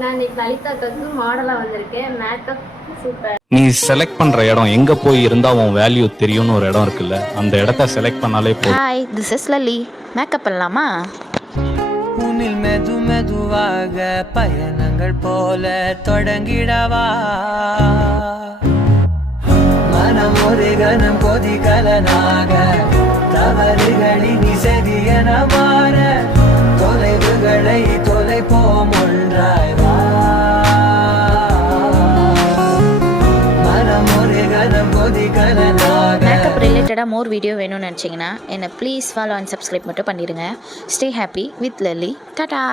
நான் இன்னைக்கு லலிதாக்கு மாடலா வந்திருக்கேன். Makeup super. நீ செலக்ட் பண்ற இடம் எங்க போய் இருந்தா உன் வேல்யூ தெரியும்னு ஒரு இடம் இருக்குல்ல, அந்த இடத்த செலக்ட் பண்ணாலே போதும். Hi, this is Lali. Makeup பண்ணலாமா? உன்னில் மெது மெதுவாக பயணங்கள் போல தொடங்கிடவா, மனம் ஒரு கணம் கொதிகலனாக தவறுகளின் இசையன மாற தொலைவுகளை தொலைப்போம் ஒன்றாய் வா, மனம் ஒரு கணம் கொதிகலனாக. மேக்கப் ரிலேட்டடாக மோர் வீடியோ வேணும்னு நினச்சிங்கன்னா என்னை ப்ளீஸ் ஃபாலோ அண்ட் சப்ஸ்கிரைப் மட்டும் பண்ணிடுங்க. Stay happy with Lali. Tata.